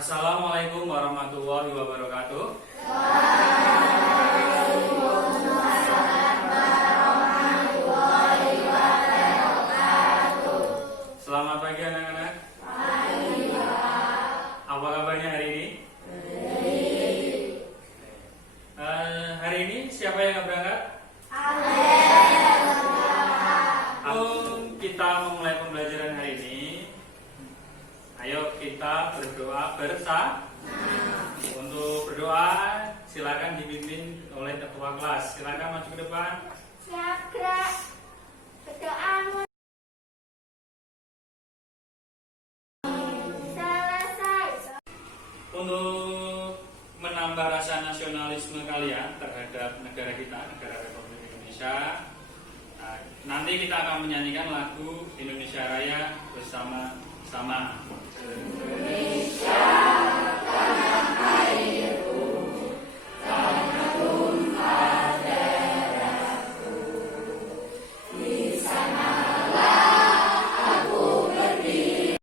Assalamualaikum warahmatullahi wabarakatuh. Selamat pagi anak-anak. Apa kabarnya hari ini? Hari ini siapa yang berangkat? Kita memulai pembelajaran hari ini. Ayo kita berdoa bersama. Untuk berdoa silakan dipimpin oleh ketua kelas. Silakan maju ke depan. Siap, gerak. Berdoa. Selesai. Untuk menambah rasa nasionalisme kalian terhadap negara kita, negara Republik Indonesia, nanti kita akan menyanyikan lagu Indonesia Raya bersama-sama. Indonesia tanah airku, tanah tumpah darahku, di sanalah aku berdiri.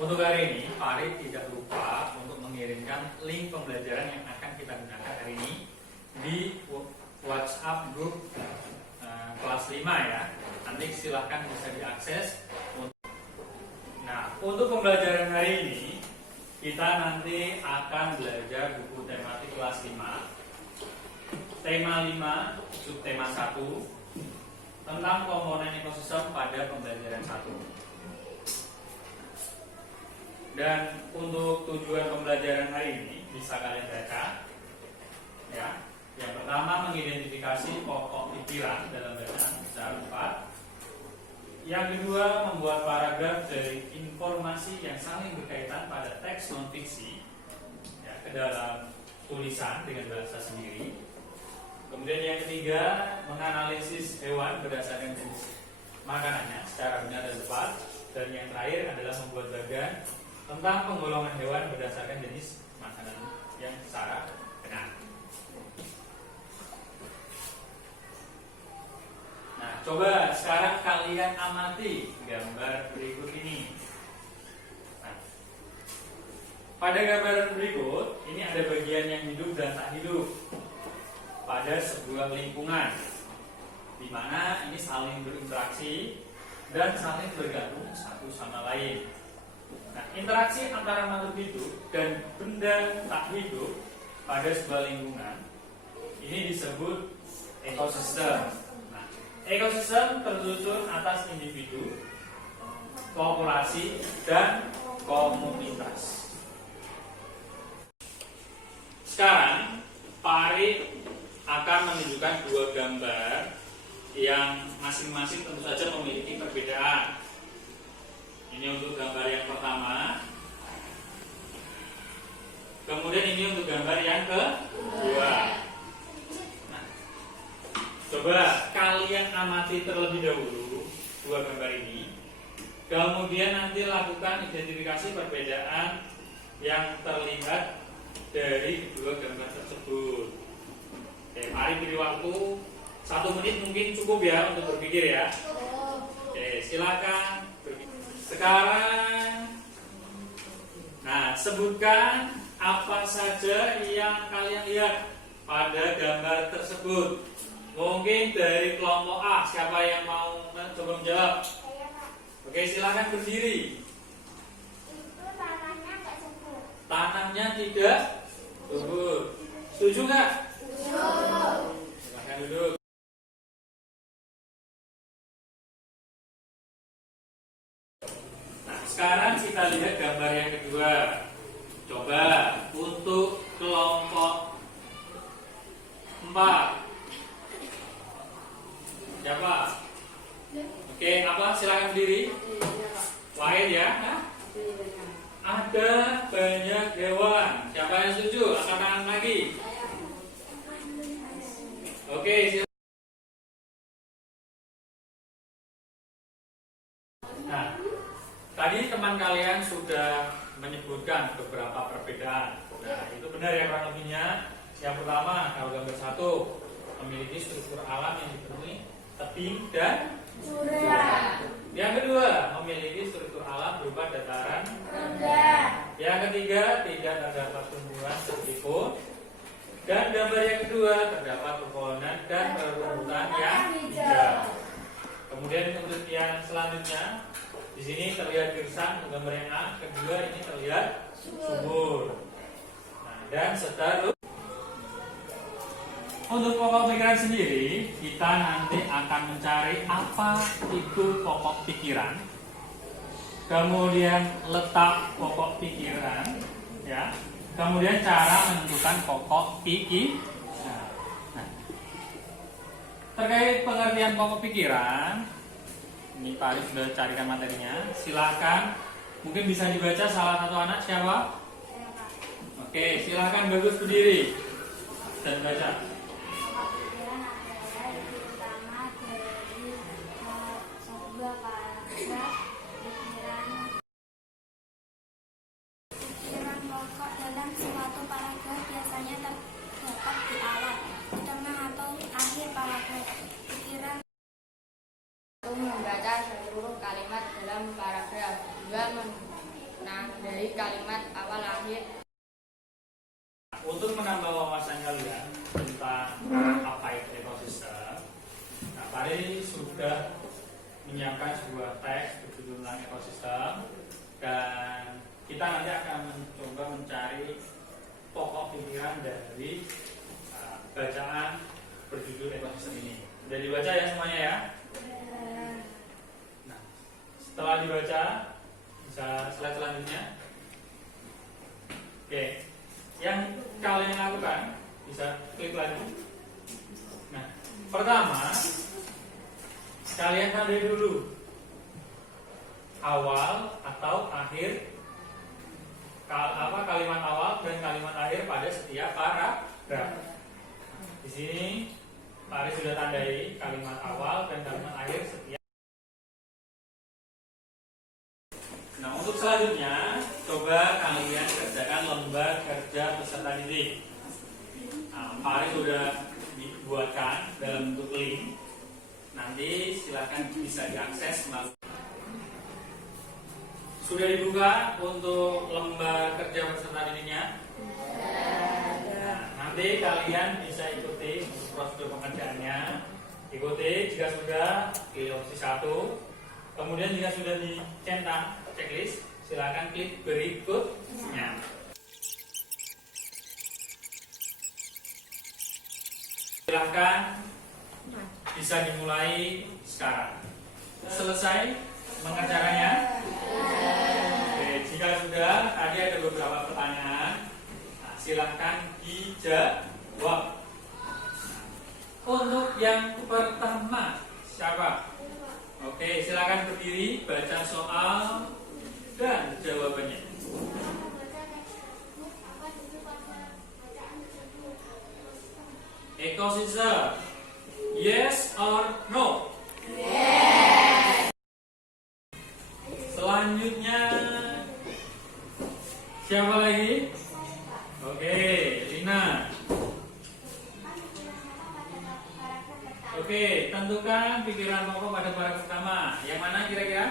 Untuk hari ini, Pak Arif tidak lupa untuk mengirimkan link pembelajaran yang akan kita gunakan hari ini di WhatsApp grup kelas 5 ya. Nanti silahkan bisa diakses. Nah, untuk pembelajaran hari ini kita nanti akan belajar buku tematik kelas 5. Tema 5, subtema 1 tentang komponen ekosistem pada pembelajaran 1. Dan untuk tujuan pembelajaran hari ini bisa kalian baca ya. Yang pertama, mengidentifikasi pokok pikiran dalam bacaan secara 4. Yang kedua, membuat paragraf dari informasi yang saling berkaitan pada teks non-fiksi ya, ke dalam tulisan dengan bahasa sendiri. Kemudian yang ketiga, menganalisis hewan berdasarkan jenis makanannya secara benar dan tepat. Dan yang terakhir adalah membuat bagan tentang penggolongan hewan berdasarkan jenis makanan yang secara benar. Nah, coba sekarang kalian amati gambar berikut ini. Nah, pada gambar berikut ini ada bagian yang hidup dan tak hidup pada sebuah lingkungan, di mana ini saling berinteraksi dan saling bergantung satu sama lain. Nah, interaksi antara makhluk hidup dan benda tak hidup pada sebuah lingkungan ini disebut ekosistem. Nah, ekosistem tersusun atas individu, populasi, dan komunitas. Sekarang Pak Ari akan menunjukkan dua gambar yang masing-masing tentu saja memiliki perbedaan. Ini untuk gambar yang pertama. Kemudian ini untuk gambar yang kedua. Nah, coba kalian amati terlebih dahulu dua gambar ini. Kemudian nanti lakukan identifikasi perbedaan yang terlihat dari kedua gambar tersebut. Oke, mari beri waktu 1 menit mungkin cukup ya untuk berpikir ya. Oke, silakan. Sekarang, nah, sebutkan apa saja yang kalian lihat pada gambar tersebut. Mungkin dari kelompok A, siapa yang mau coba menjawab? Oke, silakan berdiri. Itu tanahnya nggak subur. Tanahnya tidak subur. Setuju nggak? Setuju. Silakan duduk. Sekarang kita lihat gambar yang kedua. Coba untuk kelompok 4. Siapa? Oke, apa? Silakan berdiri. Wahid ya. Ada banyak hewan. Siapa yang setuju? Angkat tangan lagi. Oke, silakan. Nah, tadi teman kalian sudah menyebutkan beberapa perbedaan. Nah, itu benar ya kurang lebihnya. Yang pertama, kalau gambar 1 memiliki struktur alam yang dipenuhi tebing dan jurang. Yang kedua, Kemudian untuk yang selanjutnya, di sini terlihat gersang gambar yang A. Kedua ini terlihat sumur. Nah, dan seterusnya. Untuk pokok pikiran sendiri, kita nanti akan mencari apa itu pokok pikiran, kemudian letak pokok pikiran, ya, kemudian cara menentukan pokok pikiran. Nah, terkait pengertian pokok pikiran, ini Pak Arif sudah carikan materinya. Silakan, mungkin bisa dibaca salah satu anak siapa? Oke, silakan bagus berdiri dan baca. Pikiran pokok dalam suatu paragraf biasanya terdapat di awal, di tengah atau akhir paragraf. Pikiran Membaca seluruh kalimat dalam paragraf. 2. Menandai kalimat awal akhir. Untuk menambah wawasan kalian tentang apa itu ekosistem, nah, Pak Arif sudah menyiapkan sebuah teks berjudul tentang ekosistem, dan kita nanti akan mencoba mencari pokok pikiran dari bacaan berjudul ekosistem ini. Sudah dibaca ya semuanya ya? Nah, setelah dibaca, bisa slide selanjutnya. Oke, yang kalian lakukan bisa klik lagi. Nah, pertama kalian tandai dulu awal atau akhir kalimat awal dan kalimat akhir pada setiap paragraf. Di sini Pak Aris sudah tandai kalimat awal dan kalimat akhir setiap. Nah, untuk selanjutnya coba kalian kerjakan lembar kerja peserta didik. Nah, Pak Aris sudah dibuatkan dalam bentuk link. Nanti silakan bisa diakses melalui. Sudah dibuka untuk lembar kerja peserta didiknya? Nah, nanti kalian bisa ikuti prosedur pengerjaannya. Ikuti, jika sudah pilih opsi 1. Kemudian jika sudah dicentang checklist, silakan klik berikutnya. Silakan bisa dimulai sekarang. Selesai mengerjakannya? Oke, jika sudah, tadi ada beberapa pertanyaan. Nah, silakan dijawab. Untuk yang pertama, siapa? Oke, silakan berdiri, baca soal dan jawabannya. Ekosistem, yes or no? Yes. Selanjutnya, siapa lagi? Oke, Lina. Oke, tentukan pikiran pokok pada paragraf pertama. Yang mana kira-kira?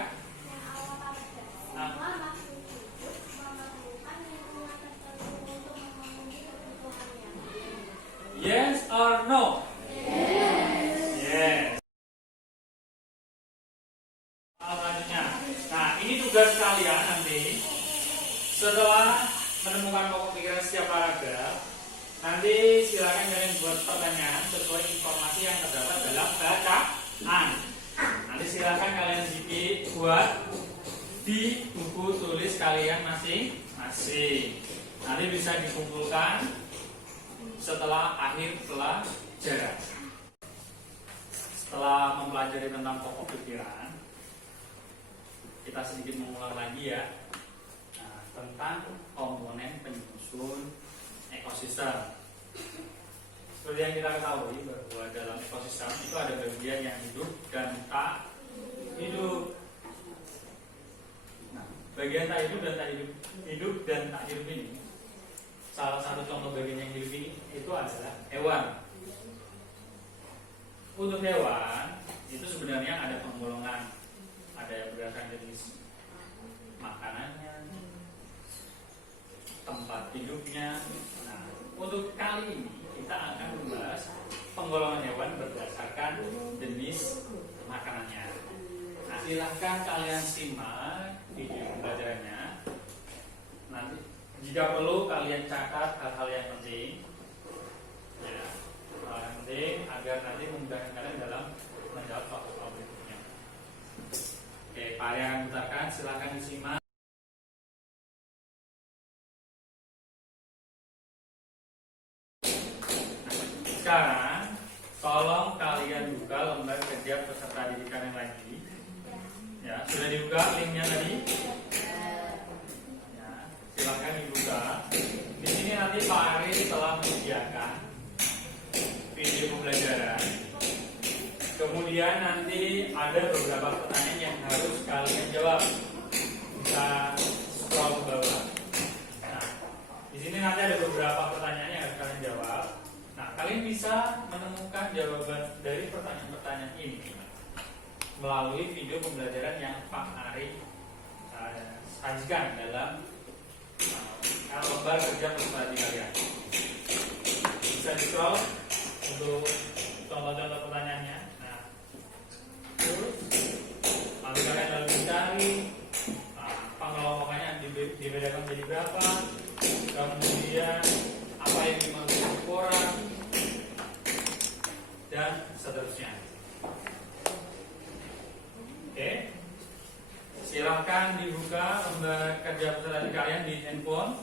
Yes or no? Yes. Selanjutnya, nah ini tugas kalian nanti. Setelah menemukan pokok pikiran setiap paragraf, nanti silakan kalian buat pertanyaan sesuai informasi yang terdapat dalam bacaan. Nanti silakan kalian buat di buku tulis kalian masing-masing. Nanti bisa dikumpulkan setelah akhir pelajaran. Setelah mempelajari tentang pokok pikiran, kita sedikit mengulang lagi ya, tentang komponen penyusun ekosistem. Seperti yang kita ketahui bahwa dalam ekosistem itu ada bagian yang hidup dan tak hidup. Nah, bagian tak hidup dan tak hidup ini, salah satu contoh bagian yang hidup ini itu adalah hewan. Untuk hewan itu sebenarnya ada penggolongan, ada yang berdasarkan jenis makanannya, tempat hidupnya. Nah, untuk kali ini kita akan membahas penggolongan hewan berdasarkan jenis makanannya. silahkan kalian simak video pembelajarannya. Nanti jika perlu kalian catat hal-hal yang penting, ya, hal yang penting agar nanti memudahkan kalian dalam menjawab soal-soal berikutnya. Oke, Pak Ari akan putarkan, silahkan disimak. Sekarang, tolong kalian buka lembar kerja peserta didikan yang lagi. Ya, sudah dibuka linknya tadi? Ya, silahkan dibuka. Di sini nanti Pak Ari telah menyediakan video pembelajaran. Kemudian nanti ada beberapa pertanyaan yang harus kalian jawab. Bisa scroll ke bawah. Nah, di sini nanti ada beberapa pertanyaan yang harus kalian jawab. Nah, kalian bisa menemukan jawaban dari pertanyaan-pertanyaan ini melalui video pembelajaran yang Pak Ari sajikan dalam lembar kerja peserta kalian. Bisa di-scroll untuk contoh-contoh pertanyaannya. Nah, terus nanti kalian lalu mencari pengelompokannya dibedakan menjadi berapa, kemudian apa yang dimaksud orang, dan seterusnya. Oke, silahkan dibuka lembar kerja peserta kalian di handphone.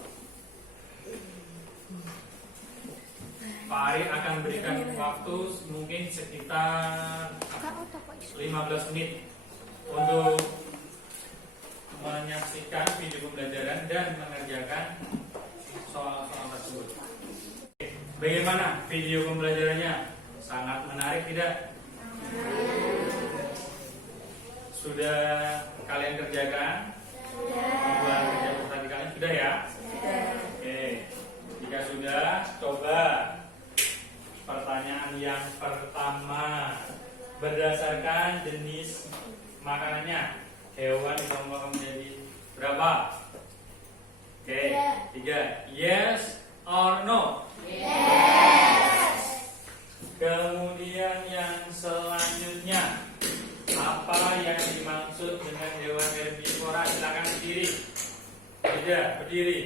Pak Ari akan berikan waktu mungkin sekitar 15 menit untuk menyaksikan video pembelajaran dan mengerjakan soal-soal tersebut. Bagaimana video pembelajarannya? Sangat menarik tidak? Sudah kalian kerjakan? Sudah kerja peserta kalian sudah ya? Oke. Jika sudah, coba pertanyaan yang pertama. Berdasarkan jenis makanannya, hewan dikelompokkan menjadi berapa? Oke, 3. Yes or no? Yes. Kemudian yang selanjutnya, apa yang dimaksud dengan hewan herbivora? Silakan berdiri. Tidak, berdiri.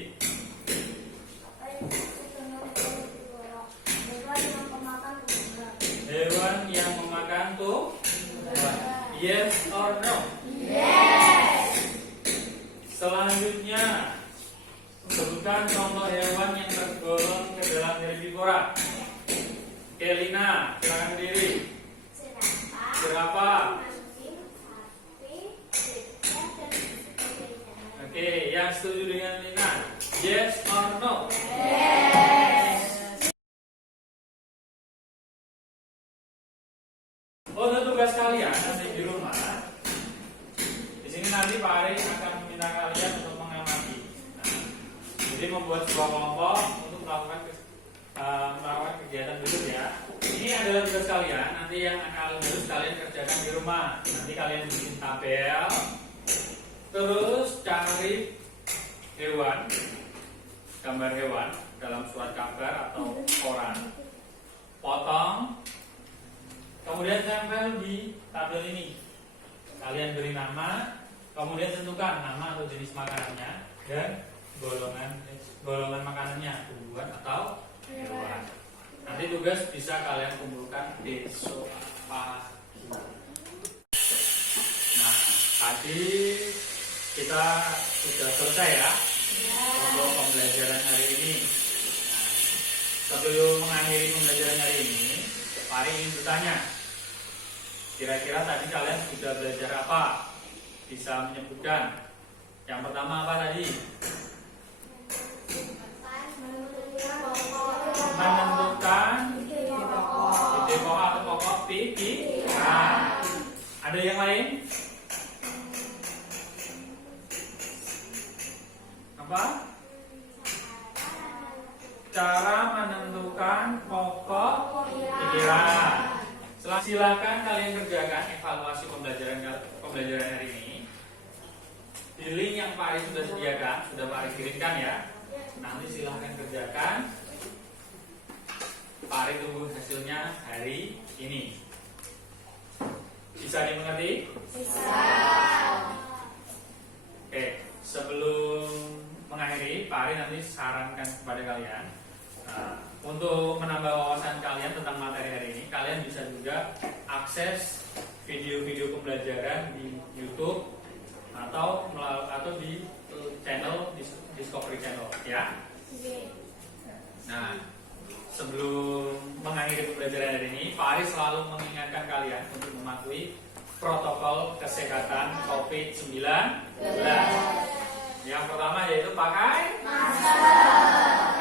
Hewan yang memakan tumbuhan. Yes or no? Yes. Selanjutnya, sebutkan contoh hewan yang tergolong ke dalam herbivora. Oke, Lina, silakan berdiri. Jerapah. Oke, yang setuju dengan Lina, yes or no? Yes. Untuk tugas kalian nanti di rumah, di sini nanti Pak Ari akan meminta kalian untuk mengamati. Nah, jadi membuat sebuah kelompok untuk melakukan kegiatan berikut ya. Ini adalah tugas kalian nanti yang akan harus kalian kerjakan di rumah. Nanti kalian bikin tabel, terus cari hewan, gambar hewan dalam surat kabar atau koran, potong, kemudian tempel di tabel ini. Kalian beri nama, kemudian tentukan nama atau jenis makanannya dan golongan makanannya, tumbuhan atau hewan. Nanti tugas bisa kalian kumpulkan besok pagi. Nah, tadi kita sudah selesai ya untuk pembelajaran hari ini. Nah, sebelum mengakhiri pembelajaran hari ini, Pak Ari ingin bertanya, kira-kira tadi kalian sudah belajar apa? Bisa menyebutkan. Yang pertama apa tadi? Menentukan ide pokok atau pokok pikiran. Ada yang lain? Apa? Cara menentukan pokok pikiran. Silakan kalian kerjakan evaluasi pembelajaran hari ini di link yang Pak Ari sudah sediakan, sudah Pak Ari kirimkan ya. Nanti silahkan kerjakan. Pak Ari tunggu hasilnya hari ini. Bisa dimengerti? Bisa. sarankan kepada kalian, untuk menambah wawasan kalian tentang materi hari ini, kalian bisa juga akses video-video pembelajaran di YouTube atau di channel Discovery Channel, ya. Nah, sebelum mengakhiri pembelajaran hari ini, Pak Aris selalu mengingatkan kalian untuk mematuhi protokol kesehatan COVID-19. Yang pertama yaitu pakai masker,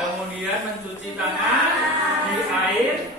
kemudian mencuci tangan di air